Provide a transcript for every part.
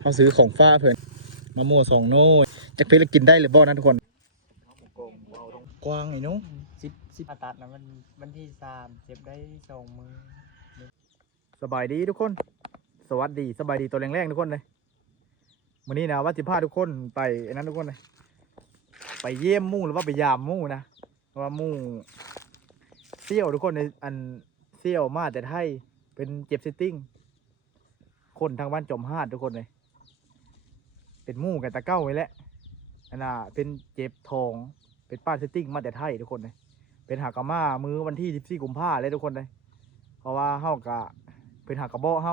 เขาซื้อของฟ้าเพิ่นมะม่วง2 โน่จักเพชรกินได้หรือบ่นะทุกคนกว้างไอ้น้องสิบตัดนะมันที่3เจ็บได้2 มือสบายดีทุกคนสวัสดีสบายดีตัวแรงๆทุกคนเลยวันนี้นะว่าสิพาทุกคนไปอันนั้นทุกคนเลยไปเยี่ยมหมู่หรือว่าไปยามหมู่นะว่าหมู่เซี่ยวทุกคนในอันเซี่ยวมาแต่ไทยเป็นเจ็บซิตติ้งคนทางบ้านจมหาดทุกคนเลยเป็นหมู่กันตะเก้าไว้แล้วอันน่ะเป็นเจ็บทองเป็นป้าซิตติ้งมาแต่ไทยทุกคนเลยเป็นหากามามื้อวันที่14 กุมภาพันธ์เลยทุกคนเลยเพราะว่าเฮากะเป็นหากระเบาะเฮ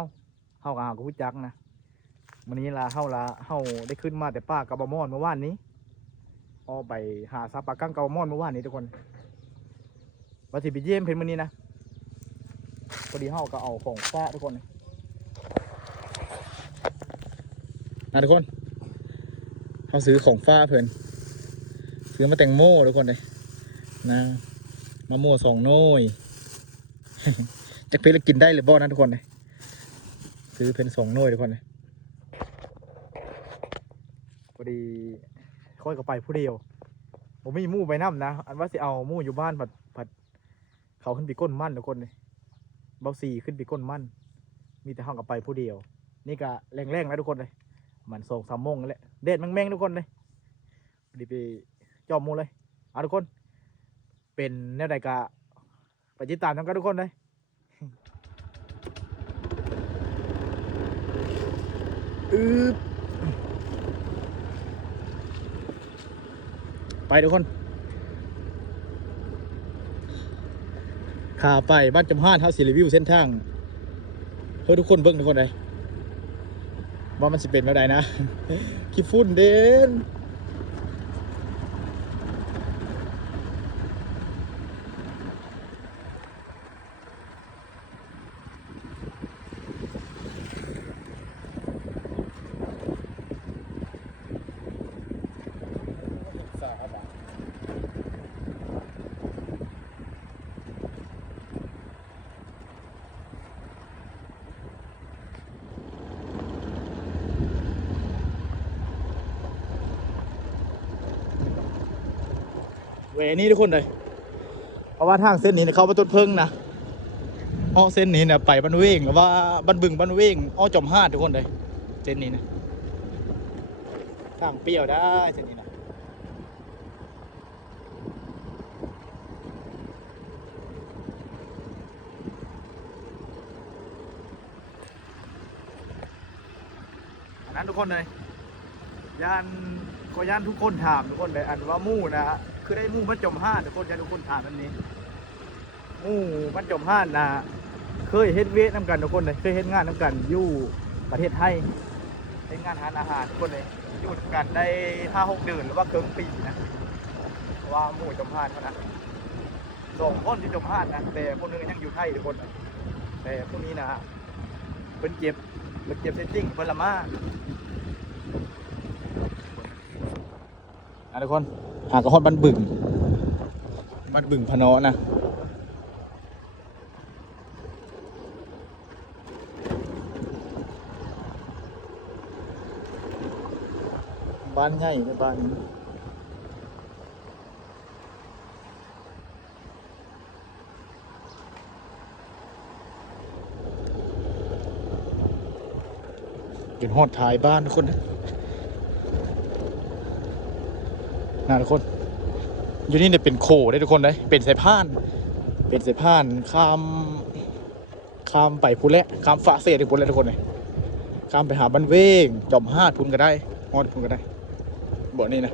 ากะหากระพุจักนะวันนี้เฮาได้ขึ้นมาแต่ป้ากระบะม่อนเมื่อวานนี้เอาไปหาซาปากั้งกระบะม่อนเมื่อวานนี้ทุกคนวันที่ไปเยี่ยมเพนวันนี้นะพอดีเฮาก็เอาของฟ้าทุกคนนะทุกคนเขาซื้อของฟ้าเพิ่นซื้อมาแตงโมทุกคนเลยนะมะม่วง2 โน่จักเพชรกินได้หรือบ่นะทุกคนเลยซื้อเป็น2 โน่ทุกคนเลยพอดีค่อยก็ไปผู้เดียวผมไม่มีมู่ไปน้ำนะอันว่าสิเอามู่อยู่บ้านผัดเขาขึ้นไปก้นมั่นทุกคนเลยเบาซีขึ้นไปก้นมั่นมีแต่ห้องกับไปผู้เดียวนี่ก็แรงๆนะทุกคนเลยมัน2-3 โมงนั่นแหละเด็ดแม่งๆทุกคนเลยพอดีไปจอมมูเลยเอาทุกคนเป็นแนวใดกะไปติดตามทั้งกันทุกคนเลยไปทุกคนขาไปบ้านจำห้านเท่าสิรีวิวเส้นทางเพื่อทุกคนเบิ่งทุกคนเลยว่ามันสิเป็นแบบใดนะขี้ฝุ่นเด่นเวนี้ทุกคนเลยเพราะว่าทางเส้นนี้เขาไปต้นเพิ่งนะอ้อเส้นนี้เนี่ยไปบ้านเว้งหรือว่าบ้านบึงบ้านเว้งอ้อจอมห้าทุกคนเลยเส้นนี้นะทางเปรี้ยวได้เส้นนี้นะอันนั้นทุกคนเลยย่านทุกคนถามทุกคนเลยอันว่ามู่นะคือได้มู่มันจมห้าทุกคนย่านทุกคนถามอันนี้มู่มันจมห้านะเคยเฮ็ดเวทน้ำกันทุกคนเลยเคยเฮ็ดงานน้ำกันอยู่ประเทศไทยเฮ็ดงานหาอาหารทุกคนเลยอยู่กันได้5-6 เดือนหรือว่าครึ่งปีนะเพราะว่ามู่จมห้าเท่านั้น2 คนที่จมห้านะแต่คนนึงยังอยู่ไทยทุกคนแต่พวกนี้นะเป็นเจ็บเซตติ้งเพิ่นละมาทุกคนหากระหอดบ้านบึงพะเนาะนะบ้านใหญ่ในบ้านนี้เป็นหอดท้ายบ้านทุกคนนะทุกคนอยู่นี่เนี่ยเป็นโคได้ทุกคนเลยเป็นสายพานข้ามไปพุ่นแหละข้ามฟ้าเศษทุกคนเลยทุกคนเลยข้ามไปหาบ้านเว้งจอมห้าพุ่นก็ได้ฮอดพุ่นก็ได้บ่นี่นะ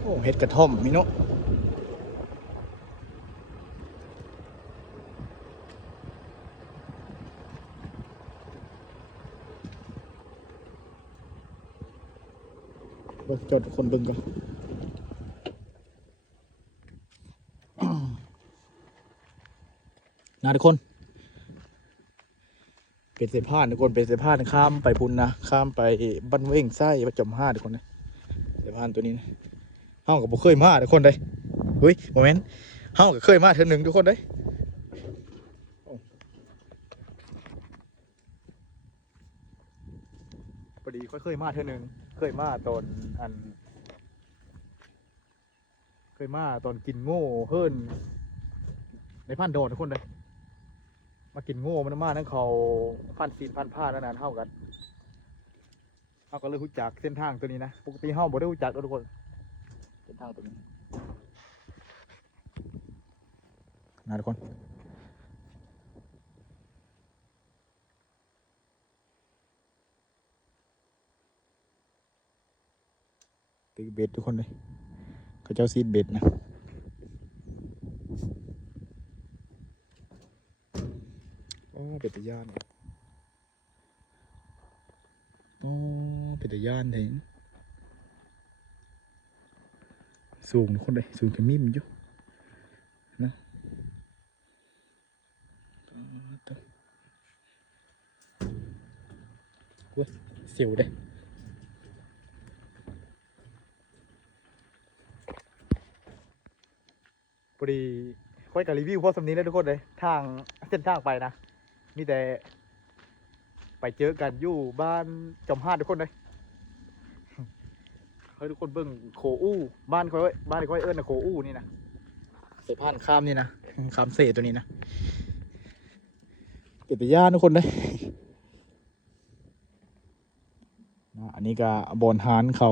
โอ้เฮ็ดกระท่อมมิโนะจอดคนเบิ่งก่อนนะทุกคนเป็นสายพานทุกคนเป็นสายพานข้ามไปพุ่นนะข้ามไปบ้านเว้งไส้ประจำห้าทุกคนนะสายพานตัวนี้นะเฮาก็บ่เคยมาทุกคนเลย เฮ้ยโมเมนต์เฮาก็เคยมาเทื่อหนึงทุกคนเด้ยพอดีค่อยเคยมาเทื่อหนึงเคยมาตอนอันเคยมาตอนกินโง่เฮิ่นในพันโดนทุกคนเลยมากินโง่มันมาทั้งเขาพันศีลพันผ้าแล้วนานเท่ากันเขาก็เลยรู้จักเส้นทางตัวนี้นะปกติเฮาบ่ได้รู้จักทุกคนเส้นทางตัวนี้นะทุกคนตีเบ็ดทุกคนเลยเขาเจ้าซีดเบ็ดนะโอ้เป็ดตะย่านโอ้เป็ดตะย่านเห็นสูงทุกคนเลยสูงขมิ้มอยู่นะเว้ยเสียวเด้พอดีค่อยกับรีวิวพอสำนี้แล้วทุกคนเลยทางเส้นทางไปนะมีแต่ไปเจอกันอยู่บ้านจอมฮาดทุกคนเลยเฮ้ยทุกคนเบิ่งโคอู้บ้านค่อยเอิ้นนะโคอู้นี่นะเสพานข้ามนี่นะข้ามเสตัวนี้นะเป็ดตะย่านทุกคนเลยอันนี้ก็บอนฮานเขา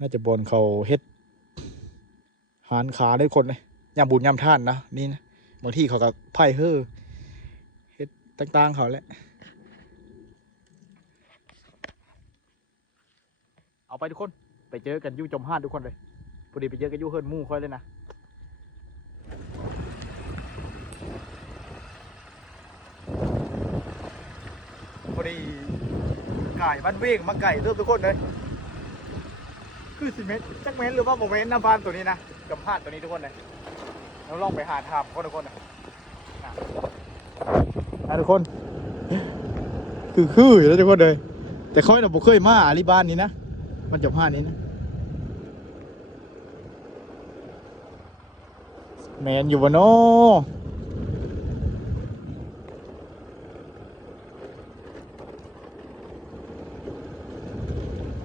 น่าจะบอนเขาเฮ็ดหานขาได้คนเลยยามบุญยามท่านนะนี่นะบางที่เขาก็ไพ่เฮ้อเฮ็ดต่างๆเขาแหละเอาไปทุกคนไปเจอกันยู่จมห้านทุกคนเลยพอดีไปเจอกันยู่เฮิร์นมู่ค่อยเลยนะพอดีไก่บ้านเวงมาไก่เริ่มทุกคนเลยคือสิเมตรจักเมตรหรือว่าโมเมนต์น้ำพานตัวนี้นะจมห้านตัวนี้ทุกคนเลยเราลองไปหาทำทุกคนนะทุกคนคืออยู่แล้วทุกคนเลยแต่ค่อยเราบ่เคยมาอาลีบ้านนี้นะมันจมห้านนี้นะแมนอยู่วะโน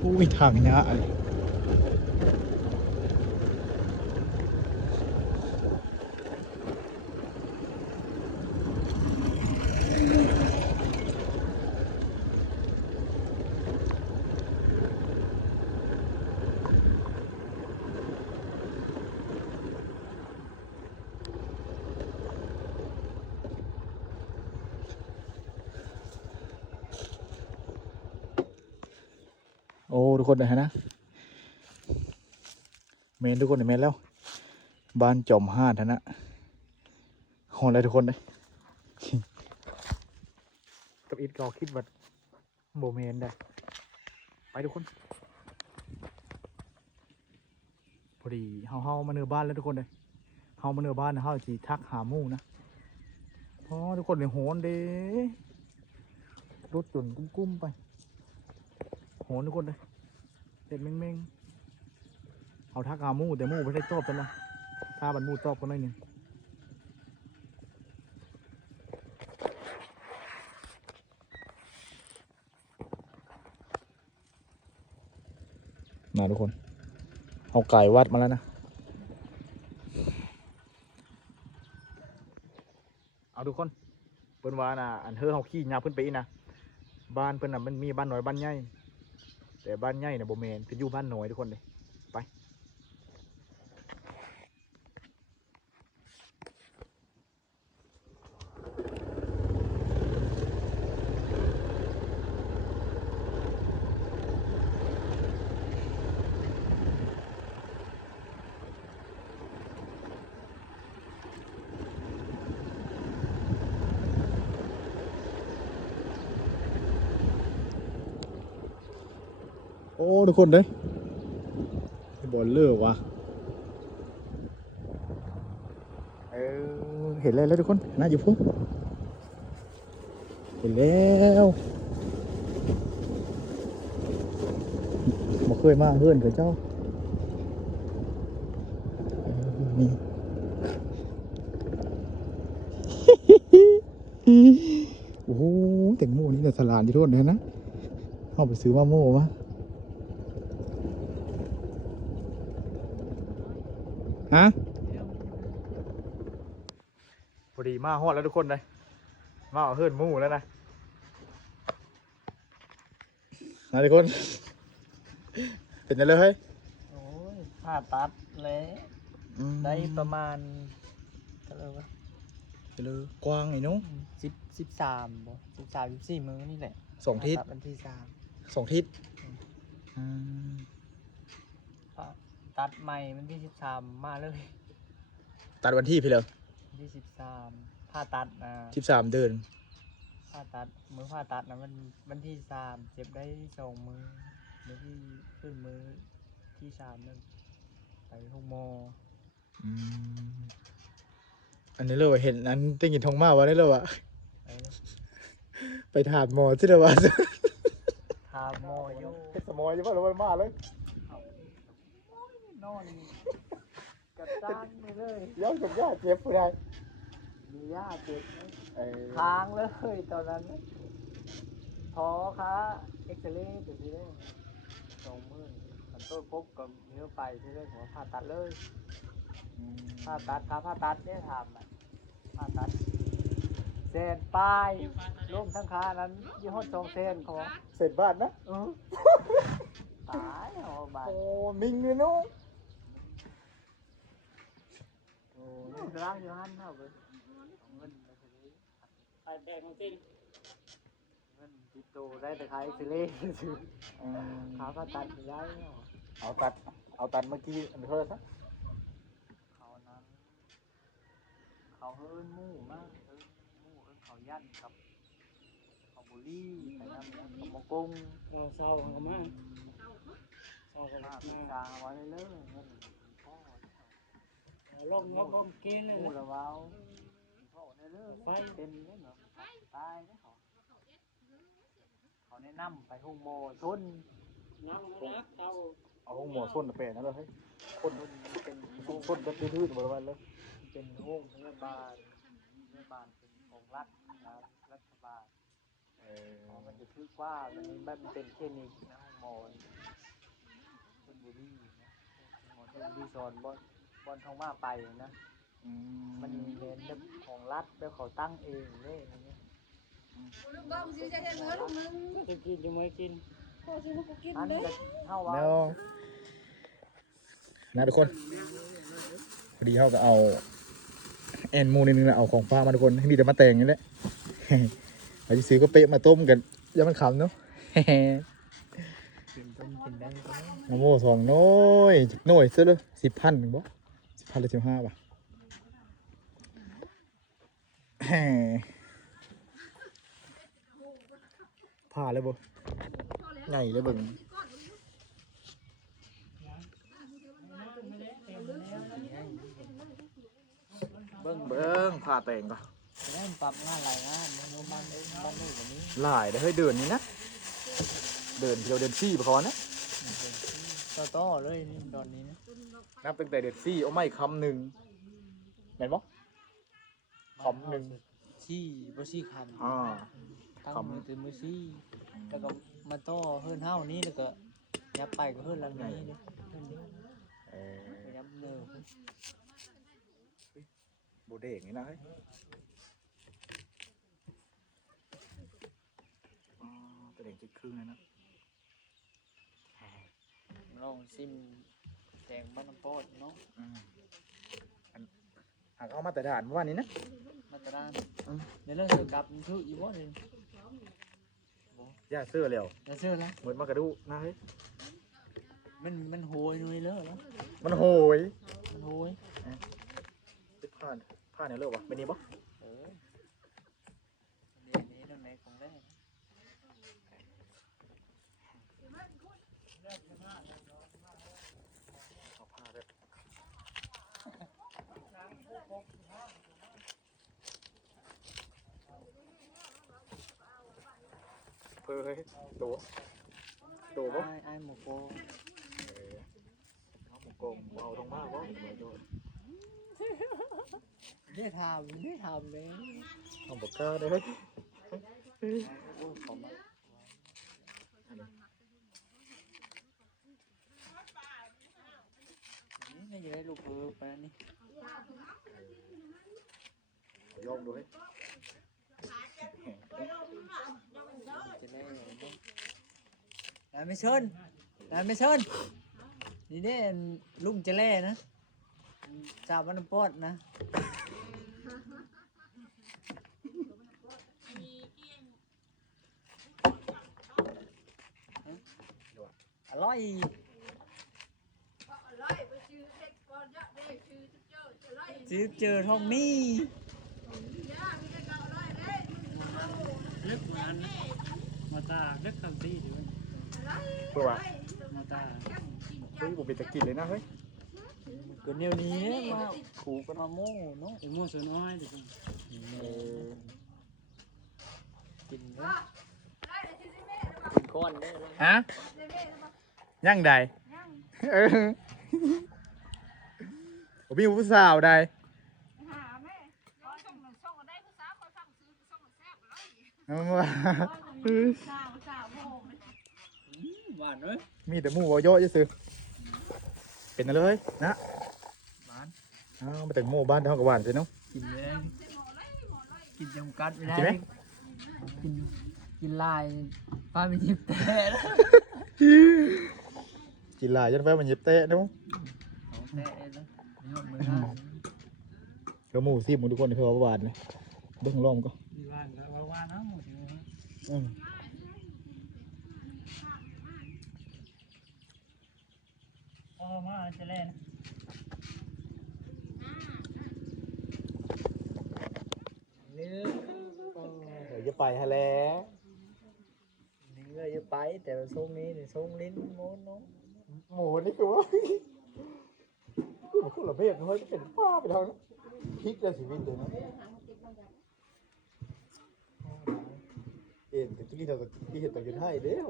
อุ้ยทางเนี้ยอะไรโอ้ทุกคนเลยนะเมนทุกคนเห็นเมนแล้วบ้านจอมห้าท่านนะโหอะไรทุกคนเลยกับอีทก็คิดว่าโบเมนได้ไปทุกคนพอดีเฮามาเนื้อบ้านแล้วทุกคนเลยเฮามาเนื้อบ้านนะเฮาจีทักหาหมู่นะอ๋อทุกคนเลยโหนเด้รถจนกุ้มๆไปโหนทุกคนเลยเด็ดเม่งๆเอาทักหาหมู่แต่หมู่ไม่ได้ตอบกันนะถ้าบันหมู่ตอบกันหน่อยหนึ่งนะทุกคนเอาไก่วัดมาแล้วนะเอาทุกคนเพิ่นว่านะอันเฮอเขาขี้ยาเพิ่นไปอีนะบ้านเพิ่นน่ะมันมีบ้านน้อยบ้านใหญ่แต่บ้านใหญ่เนี่ยโบเมนเพิ่นอยู่บ้านน้อยทุกคนเลยไปโอ้ทุกคนเลยบอลเลือกว่ะเห็นแล้วทุกคนน่าอยู่พุ่งเห็นแล้วบ่เคยมาเพื่อนกับเจ้า มีโอ้โหแตงโมนี่แต่สลานที่โทษเลยนะเอาไปซื้อมาโม่วะฮะพอดีมาฮอดแล้วทุกคนเลยมาเอาเฮิร์นหมู่แล้วนะทุกคนเป็นยังไงเฮ้ย โอ้ยผ่าตัดเลยได้ประมาณเท่าไหร่วะ เลยกว้างไอ้นุ๊ก 13บ่13 14มื้อนี่แหละ 2 ทิศ ผ่าตัดวันที่3 2 ทิศ ผ่าตัดใหม่วันที่13มาเลย ตัดวันที่พี่เลย วันที่13ผ่าตัดนะ 13 เดือน ผ่าตัดมื้อผ่าตัดนะมันวันที่3เจ็บได้2มื้อมื้อที่ขึ้นมื้อที่3นั่นไปห้องหมอ อันนี้เลยว่าเห็นอันได้ยินทองมาว่าได้เลยว่า ไปแล้ว ไปถามหมอที่เลยว่า ถามหมออยู่ เป็นสมอยอยู่ป่ะหรือว่ามาเลย นอนกระจ้างไปเลย ย้อนกับย่าเจ็บผู้ใด มีย่าเจ็บไหมค้างเลยตอนนั้นพอค่ะเอ็กซเรย์ตัวที่ได้20,000มันต้นพบกับเนื้อไปที่ได้หัวผ่าตัดเลยผ่าตัดเนี่ยทำผ่าตัดเส้นปลายร่วมทั้งขานั้นยี่ห้อ2 เส้นเขาบอก เสร็จบ้านนะ ตายเอาบาด โอ้มิงเลยนุ๊ก โอ้ยร่างอยู่หันเท่าเลยเงินไปซื้อ ไปแบกของสิ้น เงินติดตัวได้แต่ขายซื้อเล่ซื้อขาผ่าตัดไม่ได้เนาะ เอาตัดเมื่อกี้อันเท่าไหร่ซะ เขานั้นเขาเฮิร์นหมู่มากเฮิร์นเขายันกับเขาบุรีไปนั่นนะเขามกง เราเศร้าของมาเศร้าของ มา มา พิจารไว้เลยเงินพ่อ ลงงอกเกณฑ์ ห เลย มู่ นะ ละเว้าพ่อในเรื่องเป็นเนี่ยเนาะตายเนี่ยเขาแนะนำไปห้องโมชน น้ำรักเตา เอาหมอส้นเป็ดนั่นเลยเฮ้ยคน เป็น ส้นก็ทื่นๆหมดเลยเลย เป็นห้องพยาบาลเป็นของรัฐนะครับรัฐบาลมันจะคือกว่ามันเป็นคลินิกนะห้องหมอชลบุรีนะหมอชลบุรีสอนบอลทองมาไปนะมันมีเน้นของรัฐแล้วเขาตั้งเองเลยอย่างเงี้ย ก็จะกินจะไม่กิน อันนี้เท่าว่า แล้วนะทุกคนพอดีเขาก็เอาแอนมูนิดนึงนะเอาของฟ้ากมาทุกคนให้มีแต่มาแต่งนี่แหละ เราจะซื้อก็เป๊ะมาต้มกันอย่ามันขำเนาะ กินต้มกินได้ก็ได้ มะม่วง2 น้อยหน่วยซื้อเลย10,000หนึ่งบ่10,000หรือ15ป่ะ ผ่าเลยบ่ใหญ่เลยเบิ่งเบิ่งผ่าแต่งก่อน จะได้ปรับงานหลายงานมันบ้านนี้กว่านี้ หลายได้อเฮ้ยเดือนนี้นะเดือนเดียวเดือน4บ่พอนะ ต่อเลยนี่ตอนนี้นะ นับตั้งแต่เดือน4เอาไม่คำหนึ่งแม่นบ่คำหนึ่ง ชี้บ่ชี้คัน ตั้ง คำ มือถือมือชี้แล้วก็มาต่อเฮือนเฮานี้แล้วก็ยับไปก็เฮือนหลังนี้เลยเฮือนนี้ เออ ยับเนิบ โบเด้งนี่นะเฮ้ยตัวเด็กจะครึ่งเลยนะ ลองซิมแดงบ้านน้ำโพดเนาะ หากเอามาแต่ด่านเมื่อวานนี้นะ มาตรานในเรื่องเสื้อกลับมันคืออีวอเลย ย่าเสื้อเร็ว แล้วเสื้อแล้ว เหมือนมากระดูนะเฮ้ย มันโหยหน่วยเลยแล้ว มันโหย มันโหย ผ้าเนี่ยเลิกวะเป็นนี้ปะ เออเดี๋ยวนี้นั่นไหนของแรก เอาผ้าด้วยเพื่อเฮ้ยตัวปะ ไอ้หมูโก เอาหมูกรอบเอาตรงมากวะ ได้ทำเลย ต้องบอกกล้าได้ โอ้ผมนี่ไม่อยู่ในลูกเออไปนี่ ลองดูให้ จะได้ได้ไม่เชิญได้ไม่เชิญนี่เนี่ยลุงจะเล่นะจับมันปอดนะอร่อยซื้อเจอทองมี ลึกเหมือนมาตาลึกคำตีด้วย เพื่อว่า มาตา เฮ้ยผมเป็นตะกินเลยนะเฮ้ย ก็เนียวนี้มาขู่กันมาโม่เนาะ เป็นมั่วส่วนน้อยเดี๋ยว กินนะกินก้อนได้เลย ฮะย่างใดเออผมมีผู้สาวใด เอาว่า หวานเลย มีแต่หมูเอาเยอะจะซื้อเป็นอะไรเลยนะ หวาน เอามาแต่งหมูบ้านเท่ากับหวานใช่เนาะ กินเลยกินจำกัดไม่ได้ กินไหม กินลายป้าไม่ยิบแต่แล้ว กินหลายจนไฟมันหยิบเตะเนาะ แต่แล้วนี่มือหน้า เดี๋ยวหมูซีหมูทุกคนเพื่อว่าหวานเลยเบิ้งล้อมก็ มีว่านแล้วว่านนะหมดเลย อืม มาจะเล่น เนื้อ เดี๋ยวจะไปฮะแล้ว เนื้อจะไปแต่ทรงนี้เนี่ยทรงลิ้นโม้นเนาะ หมูนี่คือว่าคือมันคนละเพศเฮ้ยเป็นป้าไปทางนั้นพลิกแล้วชีวิตเลยนะเอ็นแต่ที่เราที่เห็นต่างกันให้เด้อ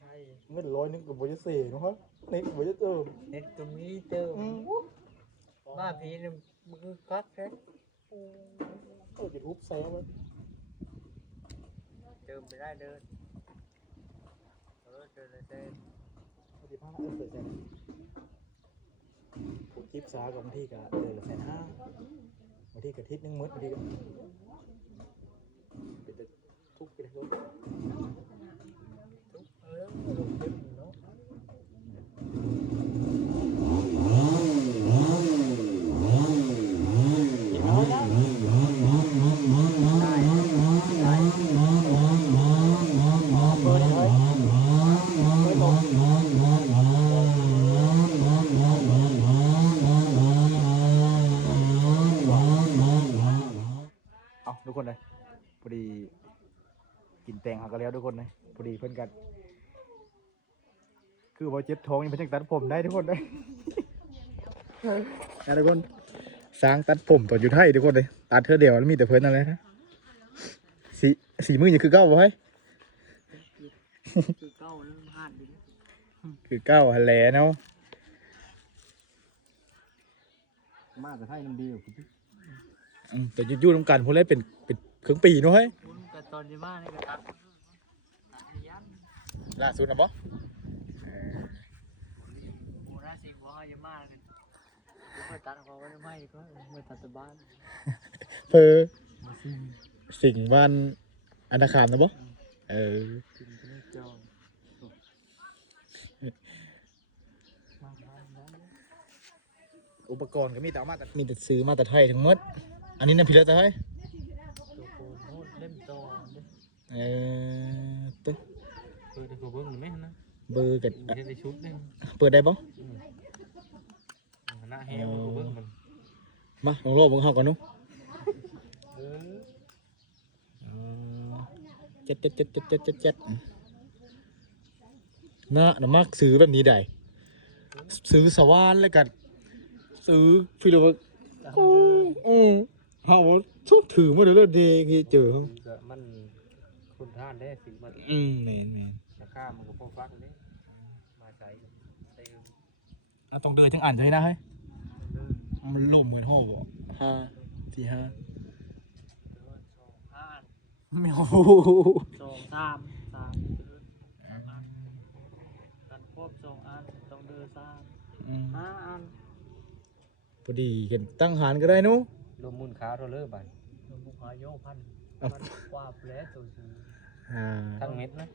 ใช่ เงิน100นึงกับบริษัทนะครับนี่กับบริษัทเติม เน็ตตรงนี้เติมมาพีเนี่ยมือคักแท้ จะทุบแซ่ไว้ เติมไม่ได้เดินเดินเลยเดิน 15เปิดแสนผมคลิปซากับบางที่ก็เดือนละ150,000บางที่ก็ทิศนึงมื้อบางทีก็เป็นแต่ทุกข์ไปทั้งรถ ลงเต็มเนาะ เอาทุกคนเลยพอดีกินแตงหักกันแล้วทุกคนเลยพอดีเพื่อนกัน คือว่าเจ็บท้องยังเป็นจังตัดผมได้ทุกคนเลย ทุกคนสร้างตัดผมตอนอยู่ไทยทุกคนเลยตัดเธอเดียวแล้วมีแต่เพื่อนอะไรนะสีมือยังคือเก้าบ่เฮ้ย คือเก้าแล้วมันหันดิ คือเก้าฮันแหลเนาะมากแต่ไทยน้ำดีกว่าคุณแต่ยุ่น้ำกันพวกนี้เป็นครึ่งปีเนาะเฮ้ย คุณกับตอนที่มาเนี่ยก็ตัดยัน ล่าสุดนะบ่ โอ้น่าสิงว่าเยอะมากเลยเมื่อตัดเขาไม่ไม่ก็เมื่อตัดตะบ้าน เพอสิ่งบ้านอนาคารนะบ่เออ กินก็ไม่จองมาบ้านนั้น อุปกรณ์ก็มีแต่เอามาแต่มีแต่ซื้อมาแต่ไทยทั้งหมดอันนี้น้ำพริกแล้วแต่เฮ้ย ตัวโคนโน้ตเล่มจอง เออตัว เปิดตัวเบิ้งหรือไม่นะ เบอร์กัน มันจะได้ชุดนึง เปิดได้บ่ หน้าแห้วตัวเบิ้งมัน มาลองโลบมึงเข้ากันนุ๊ เจ็ดน่ะมักซื้อแบบนี้ได้ซื้อสวรรค์แล้วกันซื้อฟิโลเฮาชอบถือมาเดี๋ยวเราเดย์เจอเขา มันคุณท่านได้สิมัน แม่น ราคามันก็พอฟักเลยมาใส่เต็ม ต้องเดินจังอ่านเลยนะเฮ้ยมันล่มเหมือนห่อบ่5 4 5ไม่โอ้โห 2 3 กันครบ2 อันต้องเดิน3 5 อัน พอดีเห็นตั้งหารก็ได้นู้ ลมมูลค้าเราเลิกไป ลงบุกหาโยพันกว่าแผลตัวสูง ทั้งเม็ดนะ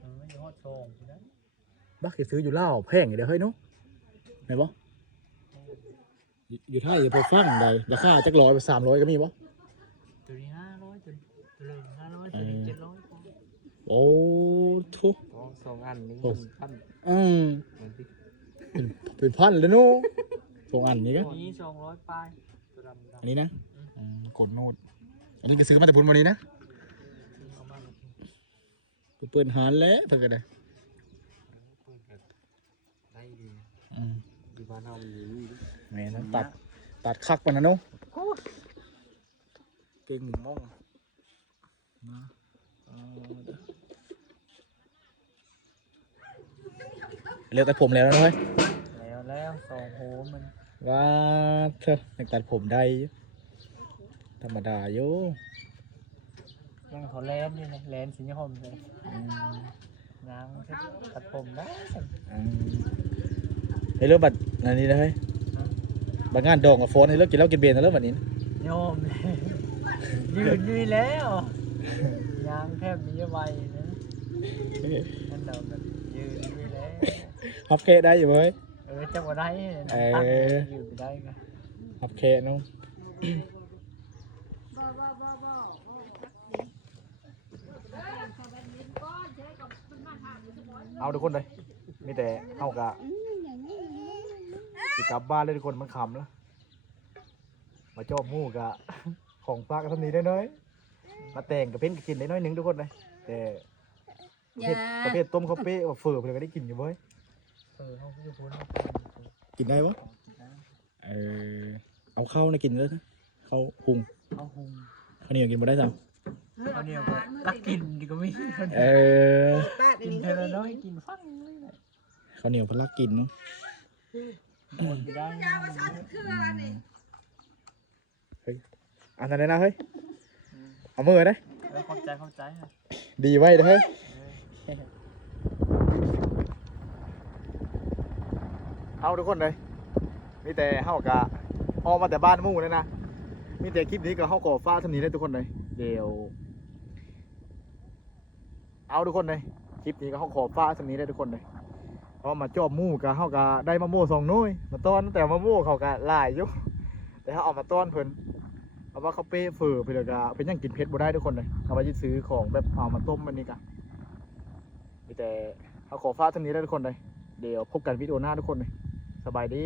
มันไม่ยอดทรงนะ บักจะซื้ออยู่เล่าแพงเดี๋ยวเฮ้ยนู้ไหนบ่อยู่ไทยพอฟังใดราคาจัก100 300ก็มีบ่ ตัวนี้500ตัวนึง500ตัวนี้700 โอ้ทุ อ๋อ2 อันนี้พัน มันที่ เป็นพันเลยนู้ส่งอันนี้ก็ ตัวนี้200ปลายตัวดำ อันนี้นะกดโน้ตอันนี้ก็ซื้อมาแต่พุ่นวันนี้นะ เอามา เปิดหารแล้วเพิ่นก็ได้ เปิดกันได้ดี อืม อยู่บ้านเรามันอยู่นี่ดิ แม่นตัดคักปานนั้นเนาะเก่งหมุนมองมาเลือกตัดผมแล้วนะเฮ้ย แล้ว2โหมัน ว่าเธอยังตัดผมได้อยู่ธรรมดาอยู่ ยังเขาแลนอยู่นะแลนสีหอมเลย อืม นางตัดผมได้ ให้เลือกบัตรอันนี้นะเฮ้ยบัตรงานดองกับโฟนให้เลือกกินเหล้ากินเบียร์นะเลือกบัตรนี้นะ โยมเลยยืนนี่แล้วยางแทบมีไว้นะนั่นเราแบบยืนนี่แล้ว ฮอปเคได้อยู่เว้ย จังหวะได้ตั้งยืนได้ไง ฮอปเคเนาะเอาทุกคนเลยมีแต่เอากะสิกลับบ้านเลยทุกคนมันขำแล้วมาจอบหมูกะ ของฝากกันทำนี้ได้น้อยมาแต่งกับเพ้นกินได้น้อยหนึงทุกคนเลยแต่ประเภทต้มข้าวเป๊ะว่าเฟอร์เพื่อนก็ได้กินอยู่เว้ย เขาคือพูด กินได้ปะเอาข้าวนะกินเลยข้าวหุง เขาหุง ข้าวเหนียวกินมาได้จัง เขาเนี่ยรักกินดีก็ไม่ กินเธอน้อยกินฟังเลย ข้าวเหนียวพลักกินเนาะ หมดได้ เฮ้ยอันนั้นเลยนะเฮ้ยเอามือได้ เข้าใจ ดีไว้เด้อเฮ้ยเอาทุกคนเลยมีแต่เฮากะออกมาแต่บ้านหมู่เลยนะมีแต่คลิปนี้ก็เฮาก่อฟ้าเท่านี้ได้ทุกคนเลยเดี๋ยวเอาทุกคนเลยคลิปนี้ก็เฮาขอฟ้าเท่านี้ได้ทุกคนเลยเพราะมาจอบหมู่กะเฮากะได้มะม่วง2 หน่วยมาต้อนแต่มะม่วงเขากะหลายอยู่แต่เฮาเอามาต้อนเพิ่นเอาว่าเขาเป้เฟื่อเพิ่นก็เพิ่นยังกินเผ็ดบ่ได้ทุกคนเลยเอาไว้สิซื้อของแบบเอามาต้มอันนี้กะมีแต่เฮาขอฟ้าเท่านี้ได้ทุกคนเลยเดี๋ยวพบกันวิดีโอหน้าทุกคนเลยสบายดี